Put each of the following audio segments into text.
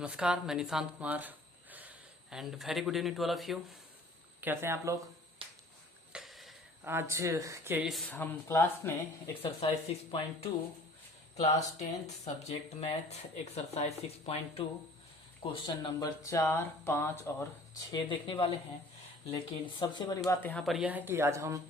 नमस्कार, मैं Nishant Kumar and very good evening to all of you. कैसे हैं आप लोग? आज के इस हम क्लास में exercise 6.2 class 10th subject math exercise 6.2 question number 4, 5 और 6 देखने वाले हैं। लेकिन सबसे बड़ी बात यहाँ पर यह है कि आज हम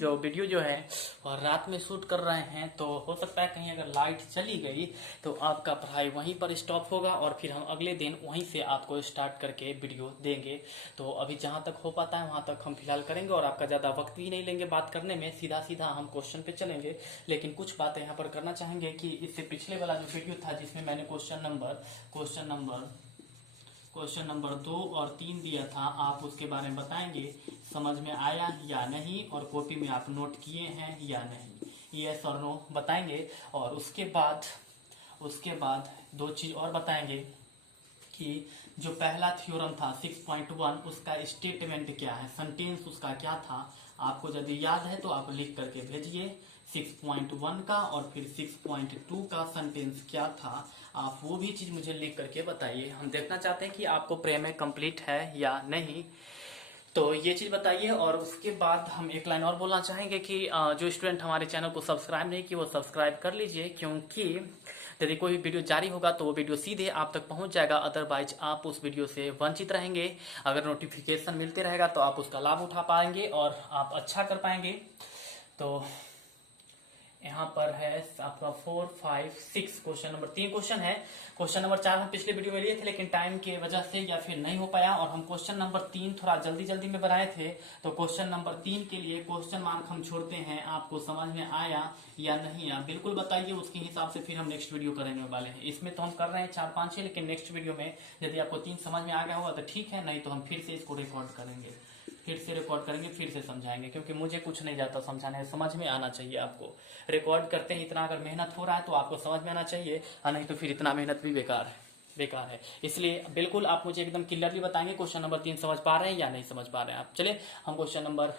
जो वीडियो जो है और रात में शूट कर रहे हैं, तो हो सकता है कहीं अगर लाइट चली गई तो आपका पढ़ाई वहीं पर स्टॉप होगा और फिर हम अगले दिन वहीं से आपको स्टार्ट करके वीडियो देंगे। तो अभी जहाँ तक हो पाता है वहाँ तक हम फिलहाल करेंगे और आपका ज़्यादा वक्त भी नहीं लेंगे बात करने में, सीधा सीधा हम क्वेश्चन पे चलेंगे। लेकिन कुछ बातें यहाँ पर करना चाहेंगे कि इससे पिछले वाला जो वीडियो था जिसमें मैंने क्वेश्चन नंबर 2 और 3 दिया था, आप उसके बारे में बताएंगे समझ में आया या नहीं और कॉपी में आप नोट किए हैं या नहीं, यस और नो बताएंगे। और उसके बाद दो चीज और बताएंगे कि जो पहला थ्योरम था 6.1 उसका स्टेटमेंट क्या है, सेंटेंस उसका क्या था। आपको यदि याद है तो आप लिख करके भेजिए 6.1 का और फिर 6.2 का सेंटेंस क्या था, आप वो भी चीज मुझे लिख करके बताइए। हम देखना चाहते हैं कि आपको प्रमेय कंप्लीट है या नहीं, तो ये चीज बताइए। और उसके बाद हम एक लाइन और बोलना चाहेंगे कि जो स्टूडेंट हमारे चैनल को सब्सक्राइब नहीं किए वो सब्सक्राइब कर लीजिए, क्योंकि यदि कोई वीडियो जारी होगा तो वो वीडियो सीधे आप तक पहुंच जाएगा, अदरवाइज आप उस वीडियो से वंचित रहेंगे। अगर नोटिफिकेशन मिलते रहेगा तो आप उसका लाभ उठा पाएंगे और आप अच्छा कर पाएंगे। तो यहाँ पर है आपका 4, 5, 6 क्वेश्चन नंबर 3 क्वेश्चन है। क्वेश्चन नंबर 4 हम पिछले वीडियो में लिए थे लेकिन टाइम की वजह से या फिर नहीं हो पाया और हम क्वेश्चन नंबर 3 थोड़ा जल्दी में बनाए थे। तो क्वेश्चन नंबर 3 के लिए क्वेश्चन मार्क हम छोड़ते हैं। आपको समझ में आया या नहीं आया बिल्कुल बताइए, उसके हिसाब से फिर हम नेक्स्ट वीडियो करने वाले हैं। इसमें तो हम कर रहे हैं 4, 5, 6, लेकिन नेक्स्ट वीडियो में यदि आपको 3 समझ में आ गया होगा तो ठीक है, नहीं तो हम फिर से इसको रिकॉर्ड करेंगे, फिर से समझाएंगे, क्योंकि मुझे कुछ नहीं जाता समझाने, समझ में आना चाहिए आपको। रिकॉर्ड करते हैं इतना अगर मेहनत हो रहा है तो आपको समझ में आना चाहिए, और नहीं तो फिर इतना मेहनत भी बेकार है। इसलिए बिल्कुल आप मुझे एकदम क्लियरली बताएंगे क्वेश्चन नंबर 3 समझ पा रहे हैं या नहीं समझ पा रहे हैं आप। चलिए हम क्वेश्चन नंबर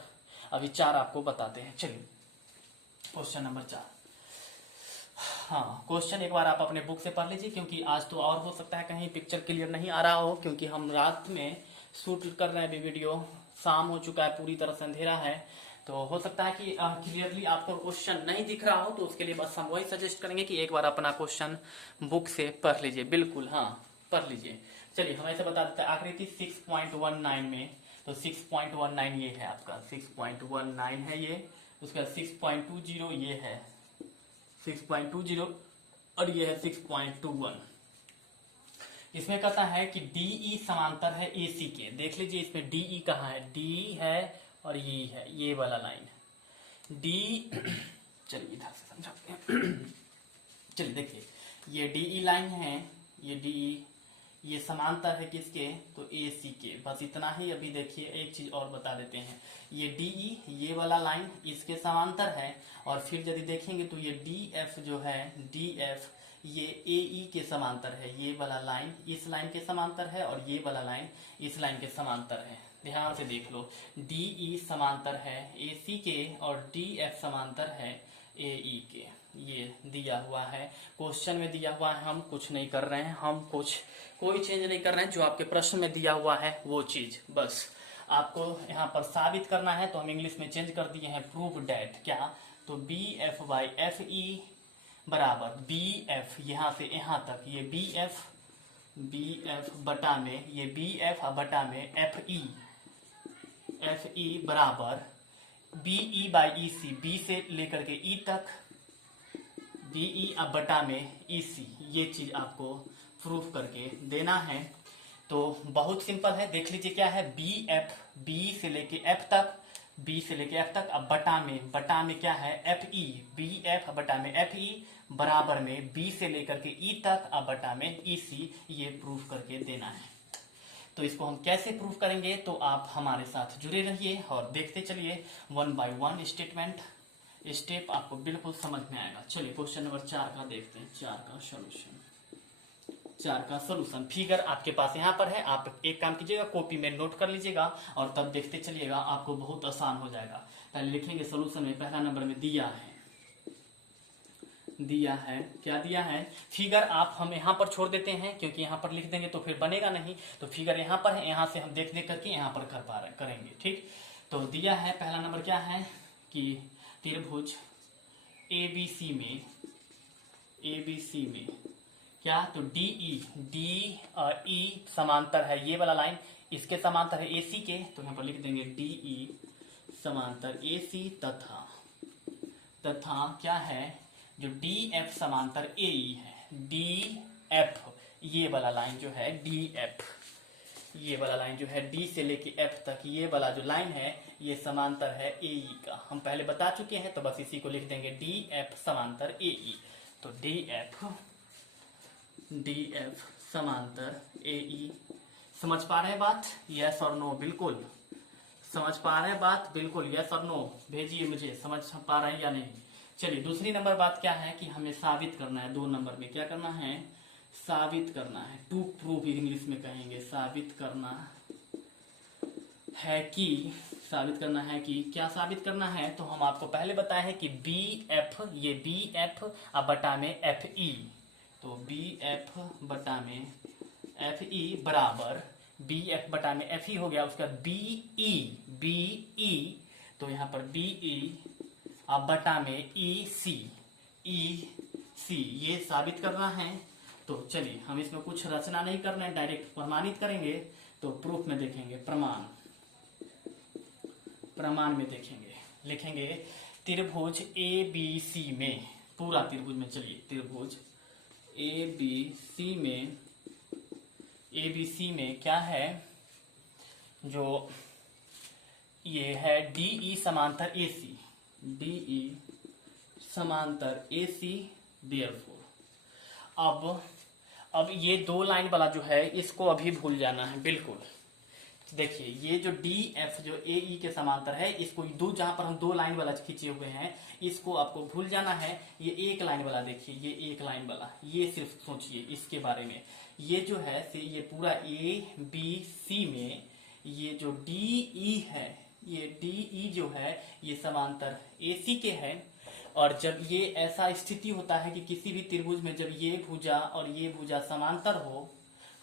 अभी 4 आपको बताते हैं। चलिए क्वेश्चन नंबर 4, हाँ क्वेश्चन एक बार आप अपने बुक से पढ़ लीजिए, क्योंकि आज तो और हो सकता है कहीं पिक्चर क्लियर नहीं आ रहा हो, क्योंकि हम रात में शूट कर रहे हैं अभी वीडियो, शाम हो चुका है, पूरी तरह से अंधेरा है। तो हो सकता है कि क्लियरली आपको क्वेश्चन नहीं दिख रहा हो, तो उसके लिए बस हम वही सजेस्ट करेंगे कि एक बार अपना क्वेश्चन बुक से पढ़ लीजिए। बिल्कुल हाँ पढ़ लीजिए। चलिए हम ऐसे बता देते हैं आकृति 6.19 में, तो 6.19 ये है आपका, 6.19 है ये, उसका 6.20 ये है 6.20 और ये है 6.21। इसमें कहता है कि DE समांतर है AC के। देख लीजिए इसमें DE कहाँ है, D है और ये है, ये वाला लाइन D। चलिए इधर से समझाते हैं। चलिए देखिए ये DE लाइन है, ये DE ये समांतर है किसके, तो AC के। बस इतना ही। अभी देखिए एक चीज और बता देते हैं, ये DE ये वाला लाइन इसके समांतर है, और फिर यदि देखेंगे तो ये DF जो है, DF ये AE के समांतर है। ये वाला लाइन इस लाइन के समांतर है और ये वाला लाइन इस लाइन के समांतर है। ध्यान से देख लो, DE समांतर है AC के और DF समांतर है AE के। ये दिया हुआ है, क्वेश्चन में दिया हुआ है, हम कुछ नहीं कर रहे हैं, हम कोई चेंज नहीं कर रहे हैं। जो आपके प्रश्न में दिया हुआ है वो चीज बस आपको यहाँ पर साबित करना है। तो हम इंग्लिश में चेंज कर दिए हैं, प्रूव डैट क्या, तो BF/FE बराबर BF यहाँ से यहाँ तक, ये BF बटा में, ये BF बटा में FE बराबर BE/EC, B से लेकर के E तक, BE अब बटा में EC। ये चीज आपको प्रूफ करके देना है। तो बहुत सिंपल है, देख लीजिए क्या है, BF B से लेके F तक, B से लेके F तक, अब बटा में क्या है FE, BF बटा में FE बराबर में B से लेकर के E तक, अब बटा में EC। ये प्रूफ करके देना है। तो इसको हम कैसे प्रूफ करेंगे, तो आप हमारे साथ जुड़े रहिए और देखते चलिए 1 by 1 स्टेप आपको बिल्कुल समझ में आएगा। चलिए क्वेश्चन नंबर 4 का देखते हैं, 4 का सोल्यूशन। फिगर आपके पास यहाँ पर है, आप एक काम कीजिएगा कॉपी में नोट कर लीजिएगा और तब देखते चलिएगा, आपको बहुत आसान हो जाएगा। पहले लिखेंगे सोल्यूशन में, पहला नंबर में दिया है दिया है, क्या दिया है, फिगर आप हम यहाँ पर छोड़ देते हैं क्योंकि यहाँ पर लिख देंगे तो फिर बनेगा नहीं, तो फिगर यहाँ पर है, यहाँ से हम देख देख करके यहाँ पर कर पा रहे करेंगे। ठीक, तो दिया है पहला नंबर क्या है कि त्रिभुज एबीसी में क्या, तो डी ई समांतर है, ये वाला लाइन इसके समांतर है एसी के, तो यहाँ पर लिख देंगे डी ई समांतर एसी तथा क्या है, जो डी एफ समांतर ए ई है, डी एफ ये वाला लाइन जो है, डी एफ ये वाला लाइन जो है डी से लेके एफ तक ये वाला जो लाइन है ये समांतर है ए ई का, हम पहले बता चुके हैं, तो बस इसी को लिख देंगे डी एफ समांतर ए ई। तो डी एफ समांतर ए ई। समझ पा रहे हैं बात, यस और नो? बिल्कुल समझ पा रहे हैं बात, बिल्कुल यस और नो भेजिए मुझे, समझ पा रहे हैं या नहीं। चलिए दूसरी नंबर बात क्या है कि हमें साबित करना है, 2 नंबर में क्या करना है, साबित करना है, टू प्रूव इंग्लिश में कहेंगे, साबित करना है कि क्या साबित करना है, तो हम आपको पहले बताए हैं कि बी एफ, ये बी एफ अब बटा में एफ ई, तो बी एफ बटा में एफ ई बराबर बी एफ बटा में एफ ई हो गया, उसका बी ई, तो यहाँ पर बी ई अब बटा में ई सी, ये साबित करना है। तो चलिए हम इसमें कुछ रचना नहीं करना है, डायरेक्ट प्रमाणित करेंगे, तो प्रूफ में देखेंगे, प्रमाण में देखेंगे, लिखेंगे त्रिभुज ए बी सी में, पूरा त्रिभुज में, चलिए त्रिभुज ए बी सी में क्या है, जो ये है डी ई समांतर ए सी, डी ई समांतर ए सी, देयरफॉर अब ये 2 लाइन वाला जो है इसको अभी भूल जाना है, बिल्कुल देखिए ये जो डी एफ जो ए ई के समांतर है, इसको जहां पर हम 2 लाइन वाला खींचे हुए हैं इसको आपको भूल जाना है, ये 1 लाइन वाला देखिए, ये 1 लाइन वाला, ये सिर्फ सोचिए इसके बारे में, ये जो है ये पूरा ए बी सी में ये जो डी ई है, ये डी ई जो है ये समांतर ए सी के है, और जब ये ऐसा स्थिति होता है कि किसी भी त्रिभुज में जब ये भुजा और ये भुजा समांतर हो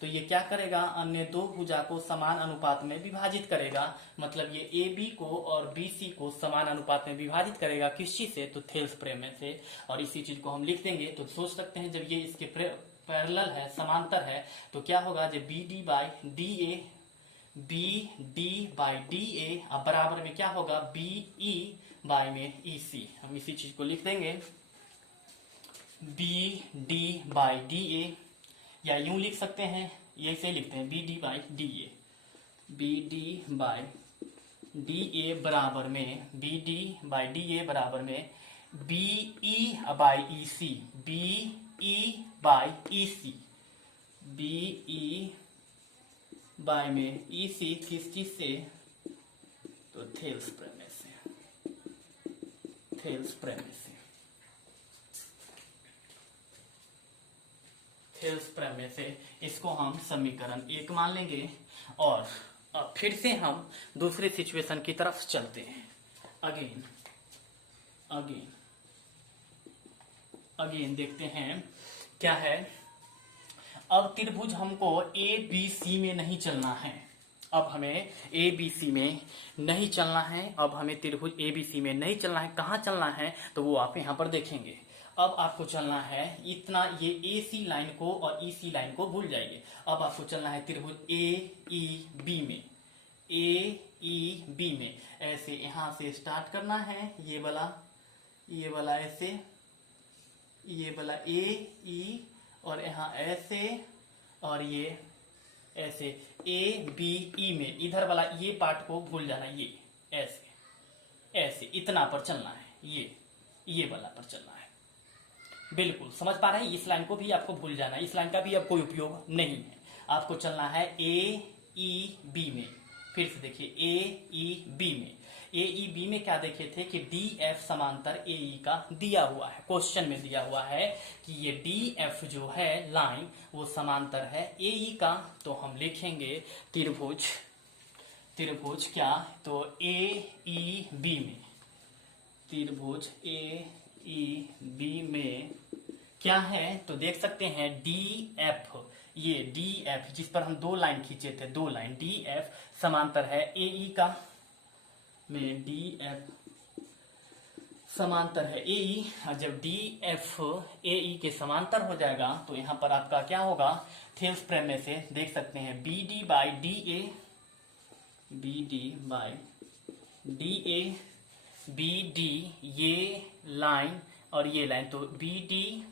तो ये क्या करेगा, अन्य 2 भुजा को समान अनुपात में विभाजित करेगा, मतलब ये ए बी को और बी सी को समान अनुपात में विभाजित करेगा, किस चीज से, तो थेल्स प्रमेय से, और इसी चीज को हम लिख देंगे। तो सोच सकते हैं जब ये इसके पैरेलल है, समांतर है, तो क्या होगा, जब B D by D A अब बराबर में क्या होगा, बी ई बाय में ई सी, हम इसी चीज को लिख देंगे B D by D A, या यूं लिख सकते हैं, ये से लिखते हैं B D by D A, B D by D A बराबर में B D by D A बराबर में B E by E C, B E by E C, B E by में ई सी, किस चीज से, तो थेल्स प्रमेय से, थेल्स प्रमेय से, थेल्स प्रमेय से इसको हम समीकरण 1 मान लेंगे। और अब फिर से हम दूसरे सिचुएशन की तरफ चलते हैं, अगेन देखते हैं क्या है। अब त्रिभुज हमको ए बी सी में नहीं चलना है, अब हमें ए बी सी में नहीं चलना है, अब हमें त्रिभुज ए बी सी में नहीं चलना है, कहाँ चलना है, तो वो आप यहाँ पर देखेंगे। अब आपको चलना है इतना, ये ए सी लाइन को और ई सी लाइन को भूल जाइए, अब आपको चलना है त्रिभुज ए ई बी में, ए ई बी में, ऐसे यहाँ से स्टार्ट करना है, ये वाला ऐसे, ये वाला ए ई, और यहाँ ऐसे, और ये ऐसे ए बी ई में, इधर वाला ये पार्ट को भूल जाना, ये ऐसे ऐसे इतना पर चलना है, ये वाला पर चलना है, बिल्कुल समझ पा रहे हैं। इस लाइन को भी आपको भूल जाना है, इस लाइन का भी अब कोई उपयोग नहीं है, आपको चलना है ए ई बी में। फिर से देखिए ए ई बी में, ए ई बी में क्या देखे थे कि डी एफ समांतर ए ई का दिया हुआ है, क्वेश्चन में दिया हुआ है कि ये डी एफ जो है लाइन वो समांतर है ए ई का, तो हम लिखेंगे त्रिभुज क्या, तो ए ई बी में, त्रिभुज ए ई बी में क्या है, तो देख सकते हैं डी एफ, ये डी एफ जिस पर हम दो लाइन खींचे थे, दो लाइन डी एफ समांतर है ए ई का, में डी एफ समांतर है ए ई। जब डी एफ ए ई के समांतर हो जाएगा तो यहां पर आपका क्या होगा, थेल्स प्रमेय से देख सकते हैं B D by D A, B D by D A, B D ये लाइन और ये लाइन, तो बी डी,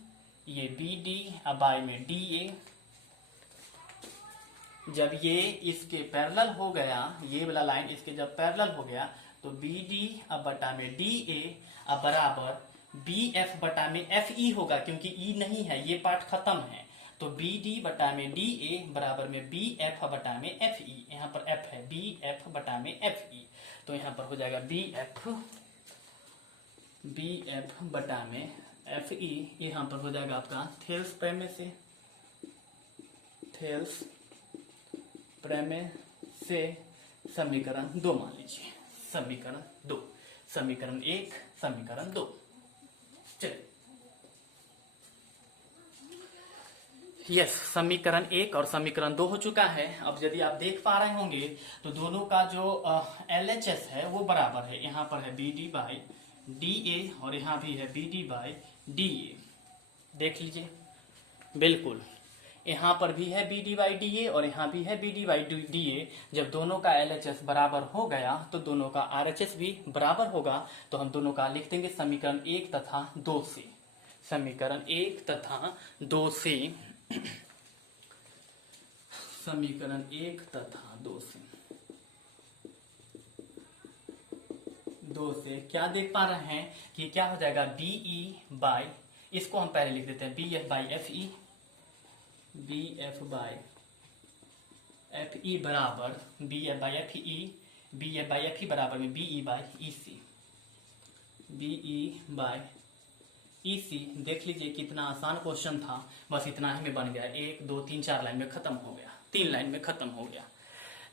ये बी डी अब बाई में डी ए। जब ये इसके पैरेलल हो गया, ये वाला लाइन इसके जब पैरेलल हो गया तो बी डी अब बटा में डी ए अब बराबर बी एफ बटा में एफ ई होगा, क्योंकि ई नहीं है, ये पार्ट खत्म है, तो बी डी बटा में डी ए बराबर में बी एफ बटा में एफ ई, यहाँ पर एफ है, बी एफ बटा में एफ ई, तो यहाँ पर हो जाएगा बी एफ बटा में एफ ई, यहाँ पर हो जाएगा आपका थेल्स प्रमेय से, थेल्स प्रमेय से समीकरण 2 मान लीजिए, समीकरण 2, समीकरण 1, समीकरण 2। चलिए यस, समीकरण 1 और समीकरण 2 हो चुका है। अब यदि आप देख पा रहे होंगे तो दोनों का जो LHS है वो बराबर है, यहाँ पर है B D by D A और यहाँ भी है B D by D A, देख लीजिए बिल्कुल, यहाँ पर भी है B D by D A और यहाँ भी है B D by D A. जब दोनों का LHS बराबर हो गया तो दोनों का RHS भी बराबर होगा, तो हम दोनों का लिख देंगे समीकरण 1 तथा 2 से, समीकरण 1 तथा 2 से, समीकरण 1 तथा 2 से क्या देख पा रहे हैं कि क्या हो जाएगा, बी ई बाई, इसको हम पहले लिख देते हैं B F by F E, B F by F E बराबर B F by F E, B F by F E बराबर में B E by E C, B E by E C. देख लीजिए कितना आसान क्वेश्चन था, बस इतना ही में बन गया, 1 2 3 4 लाइन में खत्म हो गया, 3 लाइन में खत्म हो गया।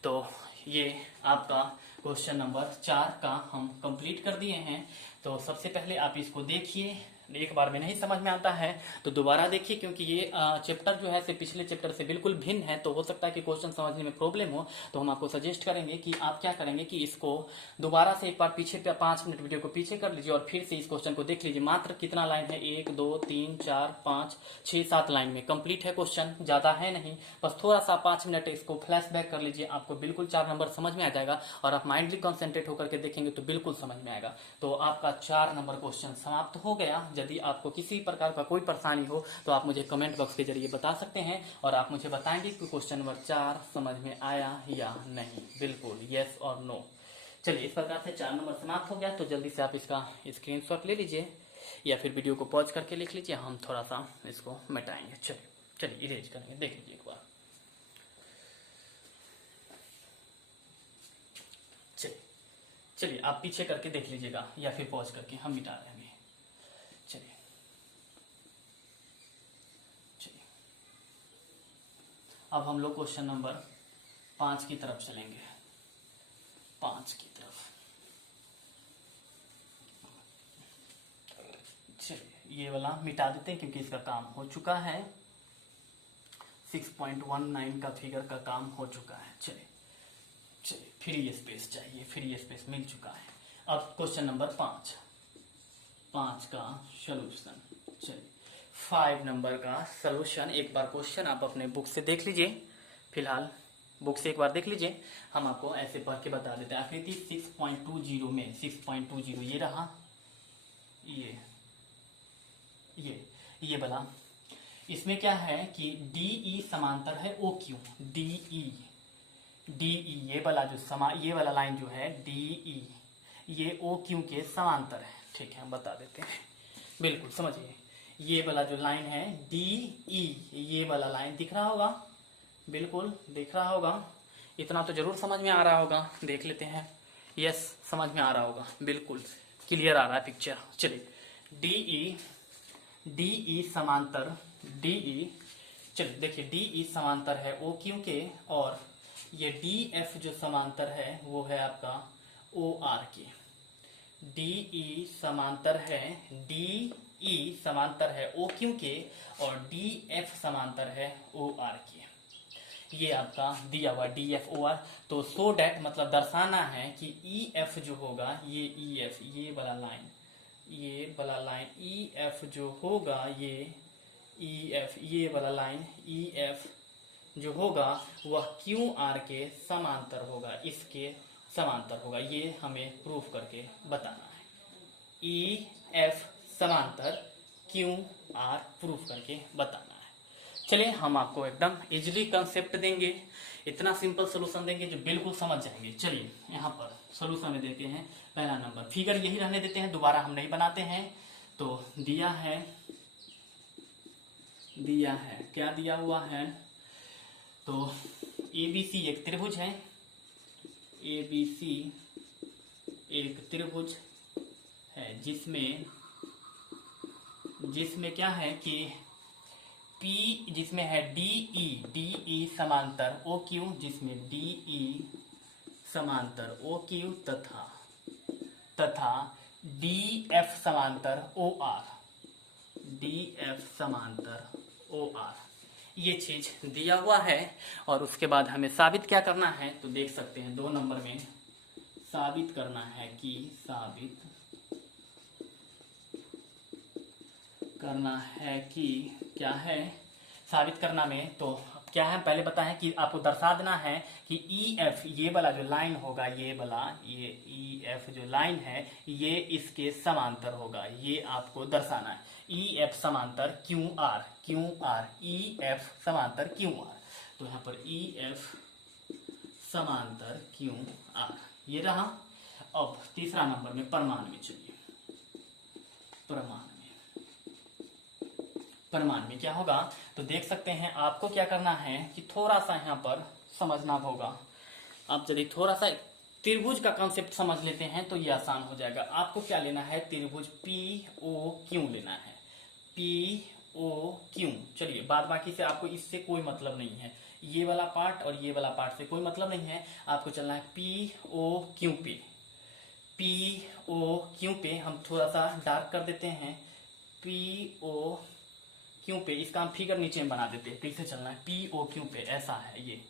तो ये आपका क्वेश्चन नंबर 4 का हम कंप्लीट कर दिए हैं। तो सबसे पहले आप इसको देखिए, एक बार में नहीं समझ में आता है तो दोबारा देखिए, क्योंकि ये चैप्टर जो है से पिछले चैप्टर से बिल्कुल भिन्न है, तो हो सकता है कि क्वेश्चन समझने में प्रॉब्लम हो। तो हम आपको सजेस्ट करेंगे कि आप क्या करेंगे कि इसको दोबारा से एक बार पीछे पे 5 मिनट वीडियो को पीछे कर लीजिए और फिर से इस क्वेश्चन को देख लीजिए। मात्र कितना लाइन है, 1 2 3 4 5 6 7 लाइन में कंप्लीट है क्वेश्चन, ज्यादा है नहीं, बस थोड़ा सा 5 मिनट इसको फ्लैश बैक कर लीजिए, आपको बिल्कुल 4 नंबर समझ में आ जाएगा और आप माइंडली कॉन्सेंट्रेट होकर के देखेंगे तो बिल्कुल समझ में आएगा। तो आपका 4 नंबर क्वेश्चन समाप्त हो गया। यदि आपको किसी प्रकार का कोई परेशानी हो तो आप मुझे कमेंट बॉक्स के जरिए बता सकते हैं और आप मुझे बताएंगे कि क्वेश्चन नंबर 4 समझ में आया या नहीं, बिल्कुल यस और नो। चलिए, इस प्रकार से 4 नंबर समाप्त हो गया। तो जल्दी से आप इसका स्क्रीनशॉट ले लीजिए या फिर वीडियो को पॉज करके लिख लीजिए, हम थोड़ा सा इसको मिटाएंगे। चलिए इरेज करेंगे, देख लीजिए एक बार। चलिए आप पीछे करके देख लीजिएगा या फिर पॉज करके, हम मिटा देंगे। चलिए अब हम लोग क्वेश्चन नंबर 5 की तरफ चलेंगे, 5 की तरफ। चलिए ये वाला मिटा देते हैं क्योंकि इसका काम हो चुका है, 6.19 का फिगर का काम हो चुका है। चलिए फ्री स्पेस चाहिए, फ्री स्पेस मिल चुका है। अब क्वेश्चन नंबर 5 का सॉल्यूशन। चलिए 5 नंबर का सॉल्यूशन, एक बार क्वेश्चन आप अपने बुक से देख लीजिए, फिलहाल बुक से एक बार देख लीजिए, हम आपको ऐसे पढ़ के बता देते हैं। आकृति 6.20 में 6.20 ये रहा, ये वाला, इसमें क्या है कि DE समांतर है OQ, DE ये वाला जो ये वाला लाइन जो है DE ये OQ के समांतर है। ठीक है, हम बता देते हैं, बिल्कुल समझिए। ये वाला जो लाइन है DE, ये वाला लाइन दिख रहा होगा, बिल्कुल दिख रहा होगा, इतना तो जरूर समझ में आ रहा होगा, देख लेते हैं। यस, समझ में आ रहा होगा, बिल्कुल क्लियर आ रहा है पिक्चर। चलिए DE समांतर DE, चलिए देखिए DE समांतर है OQ के, और ये DF जो समांतर है वो है आपका OR के। DE समांतर है DE समांतर है OQ के और DF समांतर है OR के। ये आपका दिया हुआ DFOR। तो सो डैट मतलब दर्शाना है कि EF जो होगा ये EF ये वाला लाइन EF जो होगा ये EF ये वाला लाइन EF जो होगा वह QR के समांतर होगा, इसके समांतर होगा। ये हमें प्रूफ करके बताना है। EF समांतर QR प्रूफ करके बताना है। चलिए हम आपको एकदम इजीली कंसेप्ट देंगे, इतना सिंपल सोल्यूशन देंगे जो बिल्कुल समझ जाएंगे। चलिए यहाँ पर सोल्यूशन में देते हैं पहला नंबर। फिगर यही रहने देते हैं, दोबारा हम नहीं बनाते हैं। तो दिया है क्या दिया हुआ है, तो ABC एक त्रिभुज है, ABC एक त्रिभुज है जिसमें क्या है कि P जिसमें है DE समांतर OQ, जिसमें DE समांतर OQ तथा DF समांतर OR ये चीज दिया हुआ है। और उसके बाद हमें साबित क्या करना है, तो देख सकते हैं 2 नंबर में साबित करना है कि क्या है साबित करना में। तो क्या है पहले बताएं कि आपको दर्शा देना है कि EF ये वाला जो लाइन होगा ये EF जो लाइन है ये इसके समांतर होगा, ये आपको दर्शाना है। EF समांतर QR EF समांतर QR। तो यहाँ पर EF समांतर QR ये रहा। अब तीसरा नंबर में प्रमाण में चलिए। प्रमाण में क्या होगा, तो देख सकते हैं आपको क्या करना है कि थोड़ा सा यहाँ पर समझना होगा। आप यदि थोड़ा सा त्रिभुज का कंसेप्ट समझ लेते हैं तो ये आसान हो जाएगा। आपको क्या लेना है, त्रिभुज POQ लेना है, POQ। चलिए बाद बाकी से आपको इससे कोई मतलब नहीं है, ये वाला पार्ट और ये वाला पार्ट से कोई मतलब नहीं है। आपको चलना है POQ पे हम थोड़ा सा डार्क कर देते हैं। POQ पे इसका हम फिगर नीचे में बना देते हैं। कैसे चलना है, POQ पे ऐसा है, ये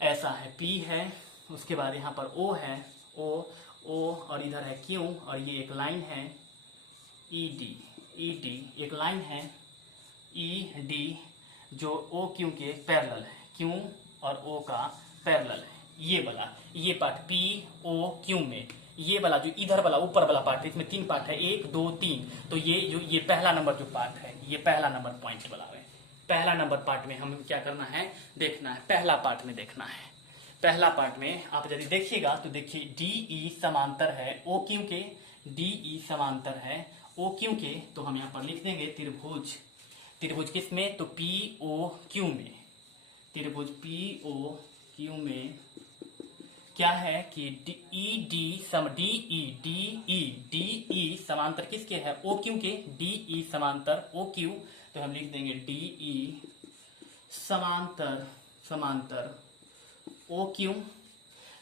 ऐसा है P है। उसके बाद यहाँ पर O है, O और इधर है Q और ये एक लाइन है ED एक लाइन है ED जो OQ के पैरेलल है, Q और O का पैरेलल है। ये पार्ट POQ में ये वाला जो इधर वाला ऊपर वाला पार्ट है, इसमें 3 पार्ट है, 1 2 3। तो ये पहला नंबर जो पार्ट है, ये पहला नंबर पॉइंट वाला है। पहला नंबर पार्ट में हमें क्या करना है, देखना है, पहला पार्ट में देखना है। पहला पार्ट में आप यदि देखिएगा तो देखिए DE समांतर है OQ के, DE समांतर है OQ के। तो हम यहाँ पर लिख देंगे त्रिभुज किस में, तो POQ में। त्रिभुज POQ में क्या है कि DE समांतर किसके है, OQ के। DE समांतर OQ, तो हम लिख देंगे DE समांतर OQ।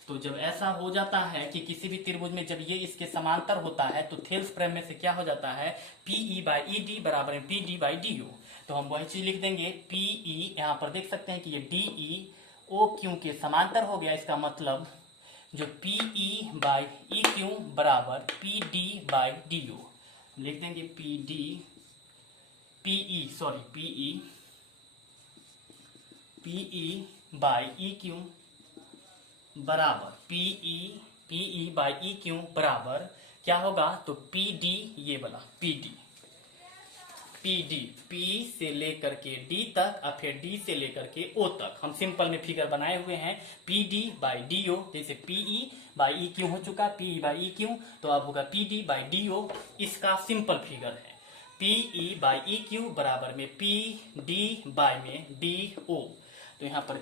तो जब ऐसा हो जाता है कि किसी भी त्रिभुज में जब ये इसके समांतर होता है तो थेल्स प्रमेय में से क्या हो जाता है, PE/ED बराबर है PD/DO। तो हम वही चीज लिख देंगे PE, यहाँ पर देख सकते हैं कि ये DE OQ के समांतर हो गया। इसका मतलब जो PE/EQ बराबर PD/DO लिख देंगे। PE/EQ बराबर PE/EQ बराबर क्या होगा, तो PD ये वाला PD P से लेकर के D तक और फिर D से लेकर के O तक हम सिंपल में फिगर बनाए हुए हैं। PD/DO जैसे PE/EQ हो चुका, PE/EQ तो अब होगा PD/DO। इसका सिंपल फिगर है PE/EQ बराबर में PD/DO। तो यहाँ पर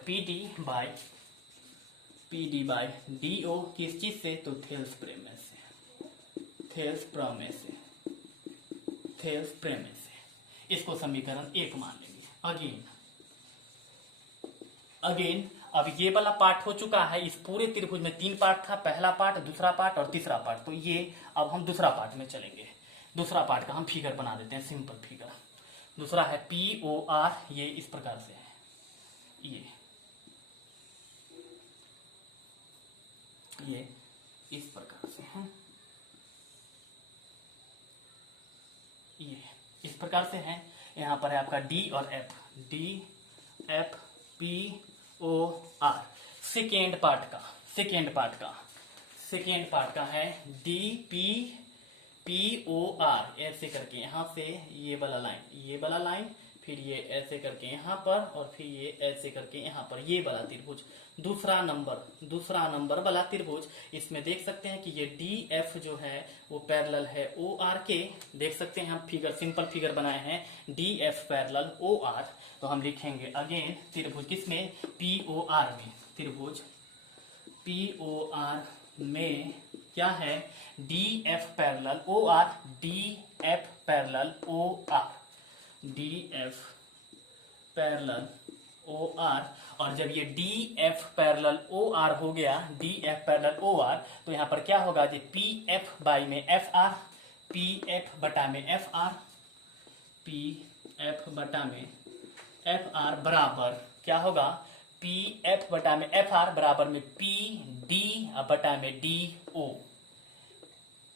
PD/DO किस चीज से, तो थेल्स प्रमेय से। इसको समीकरण 1 मान लेंगे। अगेन अब ये वाला पार्ट हो चुका है। इस पूरे त्रिभुज में 3 पार्ट था, पहला पार्ट, दूसरा पार्ट और तीसरा पार्ट। तो ये अब हम दूसरा पार्ट में चलेंगे। दूसरा पार्ट का हम फिगर बना देते हैं, सिंपल फिगर। दूसरा है POR, ये इस प्रकार से है, ये इस प्रकार से है, ये इस प्रकार से है। यहाँ पर है आपका D और F, DFPOR। सेकेंड पार्ट का है DPPOR, ऐसे करके यहाँ से ये वाला लाइन, फिर ये ऐसे करके यहाँ पर, और फिर ये ऐसे करके यहाँ पर, ये वाला त्रिभुज दूसरा नंबर वाला त्रिभुज। इसमें देख सकते हैं कि ये DF जो है वो पैरेलल है OR के। देख सकते हैं हम फिगर, सिंपल फिगर बनाए हैं, DF पैरेलल OR। तो हम लिखेंगे अगेन त्रिभुज किसमें, POR में। त्रिभुज POR में क्या है, DF parallel OR, DF parallel OR, DF parallel OR। और जब ये DF पैरेलल OR हो गया, DF पैरेलल OR, तो यहाँ पर क्या होगा जी, PF बाई में FR, PF बटा में FR, PF बटा में FR बराबर क्या होगा, PF बटा में FR बराबर में PD बटा में DO,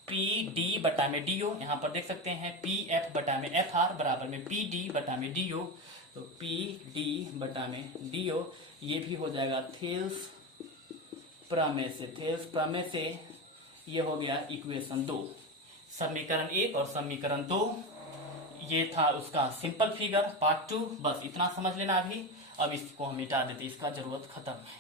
PD बटा में DO। यहाँ पर देख सकते हैं PF बटा में FR बराबर में PD बटा में DO। तो PD बटा में DO ये भी हो जाएगा थेल्स प्रमेय से ये हो गया इक्वेशन 2। समीकरण 1 और समीकरण 2 ये था उसका सिंपल फिगर पार्ट 2। बस इतना समझ लेना अभी। अब इसको हम मिटा देते, इसका जरूरत खत्म है।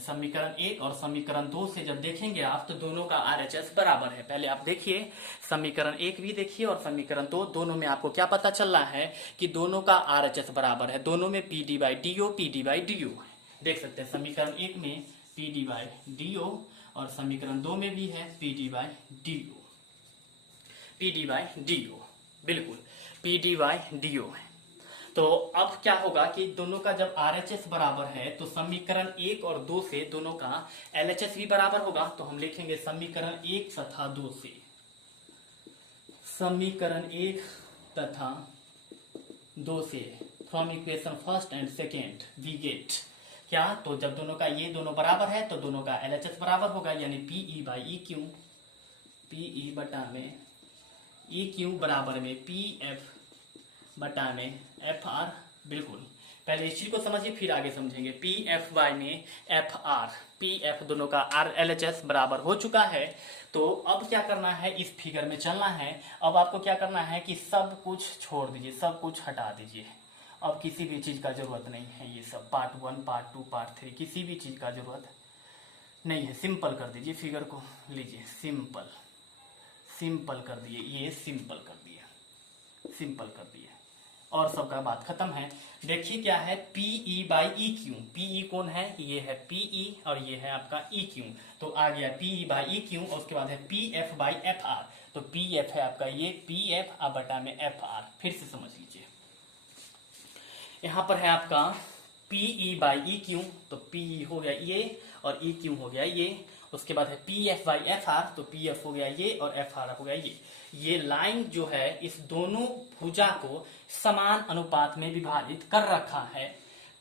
समीकरण 1 और समीकरण 2 से जब देखेंगे आप तो दोनों का RHS बराबर है। पहले आप देखिए, समीकरण 1 भी देखिए और समीकरण 2, दोनों में आपको क्या पता चल रहा है कि दोनों का RHS बराबर है। दोनों में PD बाई DO है। देख सकते हैं समीकरण 1 में PD बाई DO और समीकरण 2 में भी है PD बाई DO, बिल्कुल PD बाई DO है। तो अब क्या होगा कि दोनों का जब RHS बराबर है तो समीकरण 1 और 2 से दोनों का LHS भी बराबर होगा। तो हम लिखेंगे समीकरण 1 तथा 2 से, समीकरण 1 तथा 2 से from equation first and second we get क्या, तो जब दोनों का ये दोनों बराबर है तो दोनों का LHS बराबर होगा, यानी PE बाई EQ, PE बटा में EQ बराबर में PF बटा में FR। बिल्कुल, पहले इस चीज को समझिए फिर आगे समझेंगे। PF बाई में FR, PF दोनों का LHS बराबर हो चुका है। तो अब क्या करना है, इस फिगर में चलना है। अब आपको क्या करना है कि सब कुछ छोड़ दीजिए, सब कुछ हटा दीजिए। अब किसी भी चीज का जरूरत नहीं है, ये सब पार्ट 1 पार्ट 2 पार्ट 3 किसी भी चीज का जरूरत नहीं है। सिंपल कर दीजिए, फिगर को लीजिए, सिंपल कर दिए, ये सिंपल कर दिए और सबका बात खत्म है। देखिए क्या है, PE बाई EQ। PE कौन है, ये है PE और ये है आपका EQ। तो आ गया PE बाई EQ और उसके बाद है PF बाई FR। तो PF है आपका ये PF बटा में FR। फिर से समझ लीजिए, यहाँ पर है आपका PE बाई EQ, तो PE हो गया ये और EQ हो गया ये। उसके बाद है PF बाई FR, तो PF हो गया ये और FR हो गया ये लाइन जो है इस दोनों भुजा को समान अनुपात में विभाजित कर रखा है।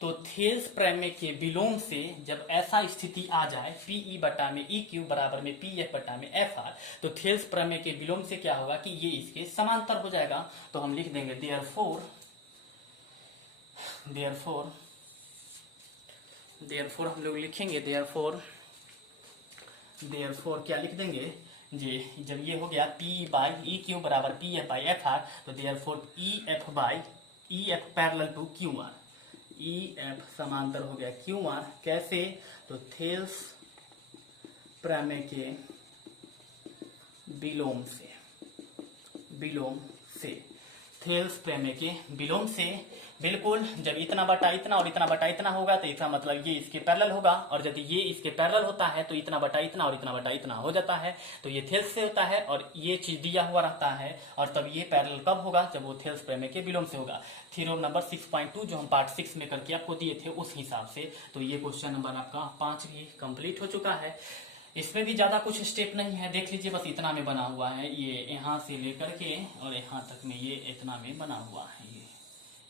तो थेल्स प्रमेय के विलोम से जब ऐसा स्थिति आ जाए, PE बटा में EQ बराबर में PF बटा में FR, तो थेल्स प्रमेय के विलोम से क्या होगा कि ये इसके समांतर हो जाएगा। तो हम लिख देंगे देयरफॉर हम लोग लिखेंगे देयरफॉर क्या लिख देंगे जी, जब ये हो गया P बाई EQ बराबर PF बाई FR, तो therefore EF parallel to QR, EF समांतर हो गया QR। कैसे, तो थेल्स प्रमेय के विलोम से थेल्स प्रमेय के विलोम से बिल्कुल जब इतना बटा इतना और इतना बटा इतना होगा तो इसका मतलब ये इसके पैरेलल होगा, और यदि ये इसके पैरेलल होता है तो इतना बटा इतना और इतना बटा इतना हो जाता है, तो ये थेल्स से होता है और ये चीज दिया हुआ रहता है। और तब ये पैरेलल कब होगा? जब वो थेल्स प्रमेय के विलोम से होगा। थ्योरम नंबर 6.2 जो हम पार्ट 6 में करके आपको दिए थे उस हिसाब से। तो ये क्वेश्चन नंबर आपका 5 भी कंप्लीट हो चुका है। इसमें भी ज्यादा कुछ स्टेप नहीं है, देख लीजिए बस इतना में बना हुआ है, ये यहाँ से लेकर के और यहाँ तक में ये इतना में बना हुआ है,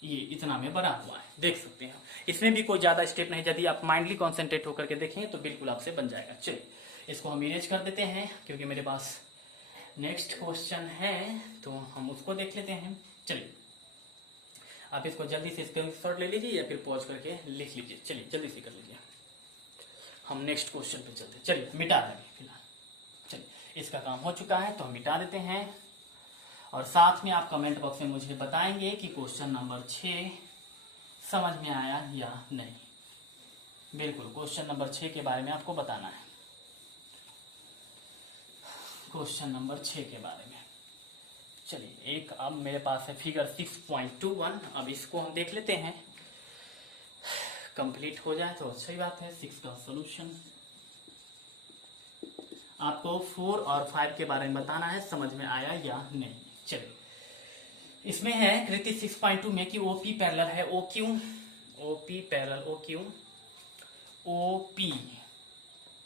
ये इतना में बना हुआ है, देख सकते हैं। इसमें भी कोई ज्यादा स्टेप नहीं, यदि आप माइंडली कॉन्सेंट्रेट होकर के देखेंगे तो बिल्कुल आपसे बन जाएगा। चलिए इसको हम इरेज कर देते हैं क्योंकि मेरे पास नेक्स्ट क्वेश्चन है तो हम उसको देख लेते हैं। चलिए आप इसको जल्दी से स्क्रीनशॉट ले लीजिए या फिर पॉज करके लिख लीजिए। चलिए जल्दी से कर लीजिए, हम नेक्स्ट क्वेश्चन पे चलते हैं। चलिए मिटा देंगे फिलहाल, चलिए इसका काम हो चुका है तो हम मिटा देते हैं। और साथ में आप कमेंट बॉक्स में मुझे बताएंगे कि क्वेश्चन नंबर 6 समझ में आया या नहीं। बिल्कुल क्वेश्चन नंबर 6 के बारे में आपको बताना है, क्वेश्चन नंबर 6 के बारे में। चलिए एक अब मेरे पास है फिगर 6.21, अब इसको हम देख लेते हैं, कंप्लीट हो जाए तो अच्छी बात है। 6 का सॉल्यूशन आपको 4 और 5 के बारे में बताना है, समझ में आया या नहीं। चलिए इसमें है कृति 6.2 में कि ओपी पैरेलल है O Q, OP parallel O Q, OP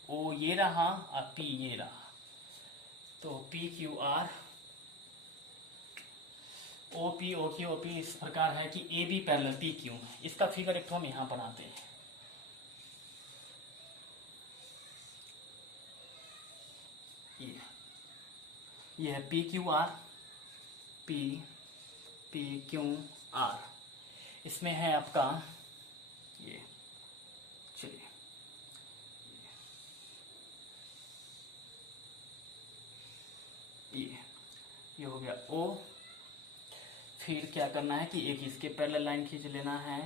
O ये रहा और पी ये रहा, तो P Q R OP O Q OP इस प्रकार है कि A B parallel P Q. इसका फिगर एक तो हम यहां बनाते हैं, ये है P Q R, P P Q R, इसमें है आपका ये, चलिए ये हो गया ओ। फिर क्या करना है कि एक इसके पैरेलल लाइन खींच लेना है,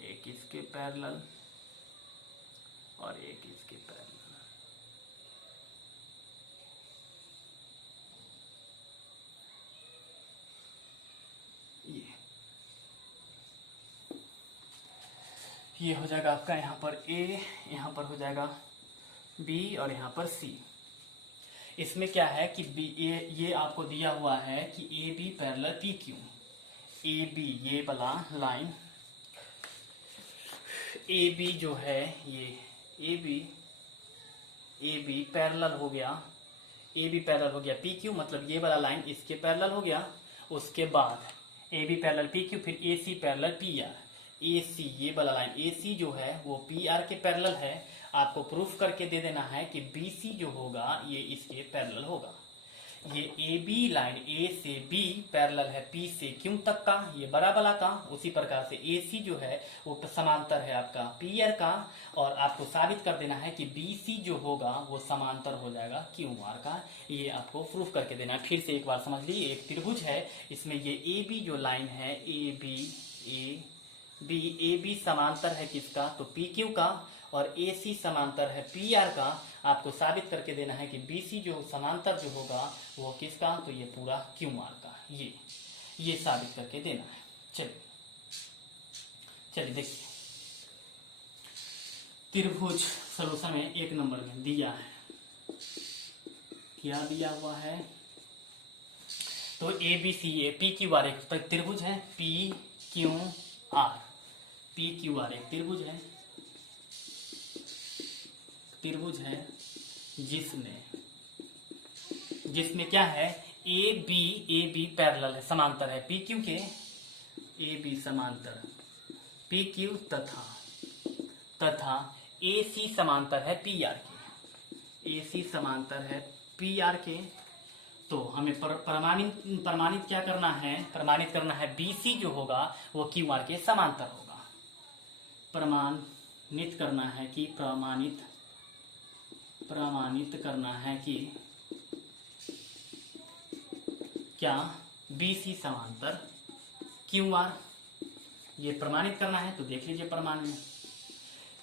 एक इसके पैरेलल और एक इसके पैरेलल, ये हो जाएगा आपका यहाँ पर ए, यहाँ पर हो जाएगा बी और यहाँ पर सी। इसमें क्या है कि बी ए, ये आपको दिया हुआ है कि A B parallel P Q, A B ये वाला लाइन ए बी जो है ये ए बी पैरेलल हो गया, ए बी पैरेलल हो गया पी क्यू, मतलब ये वाला लाइन इसके पैरेलल हो गया। उसके बाद A B parallel P Q, फिर A C parallel P R, A C ये वाला लाइन ए सी जो है वो पी आर के पैरेलल है। आपको प्रूफ करके दे देना है कि बी सी जो होगा ये इसके पैरेलल होगा। ये ए बी लाइन ए से बी पैरेलल है पी से क्यू तक का, ये बड़ा वाला का। उसी प्रकार से ए सी जो है वो समांतर है आपका पी आर का, और आपको साबित कर देना है कि बी सी जो होगा वो समांतर हो जाएगा क्यू आर का। ये आपको प्रूफ करके देना है। फिर से एक बार समझ लीजिए, एक त्रिभुज है, इसमें ये ए बी जो लाइन है ए बी समांतर है किसका? तो पी क्यू का, और ए सी समांतर है पी आर का। आपको साबित करके देना है कि बी सी जो समांतर जो होगा वो किसका? तो ये पूरा क्यू आर का, ये साबित करके देना है। चलिए देखिए, त्रिभुज सॉल्यूशन में 1 नंबर में दिया है, क्या दिया हुआ है? तो A B C A P Q R एक त्रिभुज है, P Q R, P Q R एक त्रिभुज है जिसमें क्या है, ए बी पैरेलल है, समांतर है पी क्यू के, ए बी समांतर पी क्यू तथा ए सी समांतर है पी आर के, ए सी समांतर है पी आर के। तो हमें प्रमाणित क्या करना है? प्रमाणित करना है बी सी जो होगा वो क्यू आर के समांतर होगा। प्रमाणित करना है कि प्रमाणित करना है कि क्या बी सी समांतर क्यू आर, ये प्रमाणित करना है। तो देख लीजिए प्रमाण में,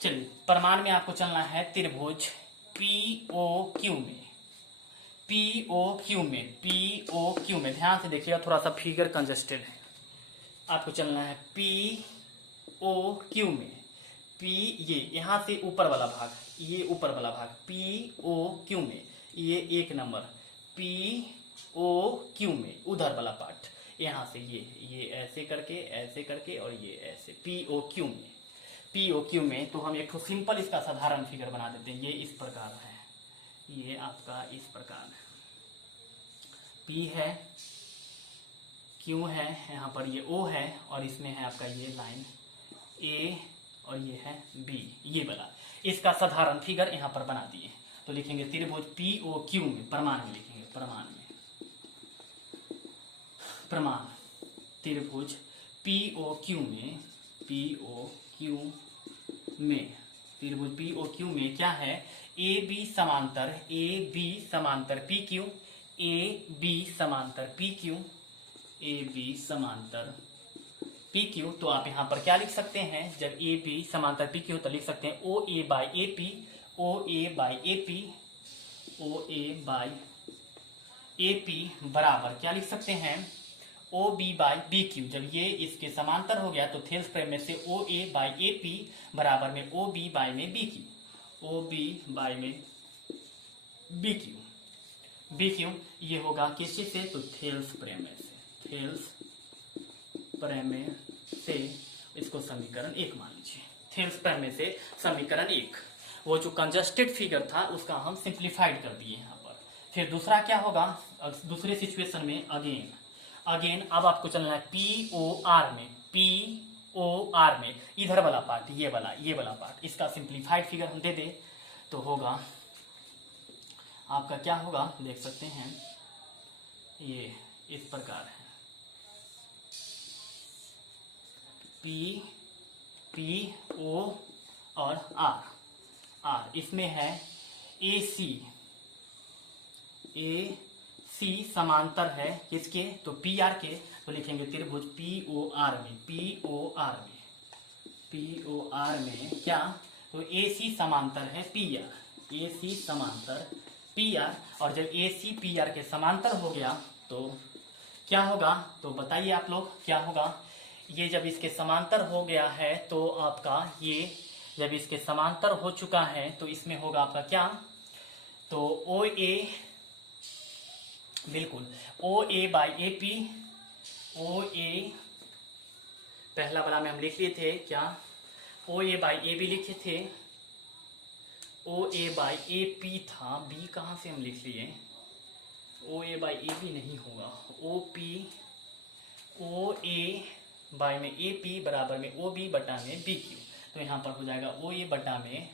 चलिए प्रमाण में आपको चलना है त्रिभुज पी ओ क्यू में, पी ओ क्यू में, पी ओ क्यू में ध्यान से देखिएगा, थोड़ा सा फिगर कंजस्टेड है, आपको चलना है पी ओ क्यू में। पी ये यहां से ऊपर वाला भाग, ये ऊपर वाला भाग पी ओ क्यू में, ये एक नंबर पी ओ क्यू में उधर वाला पार्ट, यहां से ये ऐसे करके और ये ऐसे पी ओ क्यू में, पी ओ क्यू में। तो हम एक तो सिंपल इसका साधारण फिगर बना देते हैं। ये इस प्रकार है, ये आपका इस प्रकार है, पी है, क्यू है, यहाँ पर ये ओ है और इसमें है आपका ये लाइन ए और ये है बी, ये वाला। इसका साधारण फिगर यहाँ पर बना दिए। तो लिखेंगे त्रिभुज पी ओ क्यू में, प्रमाण में लिखेंगे, प्रमाण में, प्रमाण त्रिभुज पी ओ क्यू में, पी ओ क्यू में, त्रिभुज पी ओ क्यू में क्या है, ए बी समांतर, ए बी समांतर पी क्यू, ए बी समांतर पी क्यू, ए बी समांतर पी क्यू। तो आप यहां पर क्या लिख सकते हैं, जब ए बी समांतर पी क्यू तो लिख सकते हैं O A by A P, O A by A P, O A by A P बराबर क्या लिख सकते हैं, O B by B Q. जब ये इसके समांतर हो गया तो थेल्स प्रमेय में से ओ ए बाई ए पी बराबर में ओ बी बाई में B Q, O B by में बी क्यू, बी क्यू ये होगा किस चीज से, तो थेल्स प्रमेय से, थेल्स प्रमेय से इसको समीकरण 1 मान लीजिए, थेल्स प्रमेय से समीकरण 1। वो जो कंजस्टेड फिगर था उसका हम सिंप्लीफाइड कर दिए यहाँ पर। फिर दूसरा क्या होगा, दूसरे सिचुएशन में अगेन अब आपको चलना है पी ओ आर में, पी ओ आर में इधर वाला पार्ट, ये वाला पार्ट, इसका सिंप्लीफाइड फिगर हम दे दे तो होगा आपका क्या होगा, देख सकते हैं ये इस प्रकार है, पी ओ और आर इसमें है ए सी समांतर है किसके, तो पी आर के। तो लिखेंगे त्रिभुज पी ओ आर में, पी ओ आर में क्या, तो ए सी समांतर है पी आर, ए सी समांतर पी आर। और जब ए सी पी आर के समांतर हो गया तो क्या होगा, तो बताइए आप लोग क्या होगा। ये जब इसके समांतर हो गया है तो आपका ये जब इसके समांतर हो चुका है तो इसमें होगा आपका क्या, तो ओ ए, बिल्कुल ओ A by A P, O ए पहला वाला में हम लिख लिए थे क्या, ओ ए बाई ए बी लिखे थे, ओ ए बाई ए पी था, बी कहाँ से हम लिख लिए, ओ ए बाई ए बी नहीं होगा, O P, O A by में ए पी बराबर में ओ बी बटा में बी क्यू। तो यहाँ पर हो जाएगा ओ ए बटा में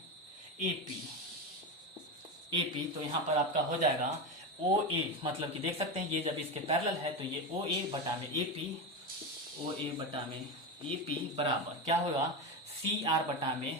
ए पी, तो यहाँ पर आपका हो जाएगा ओ ए, मतलब कि देख सकते हैं ये जब इसके पैरेलल है तो ये ओ ए बटा में ए पी, ओ ए बटा में ए पी बराबर क्या होगा, सी आर बटा में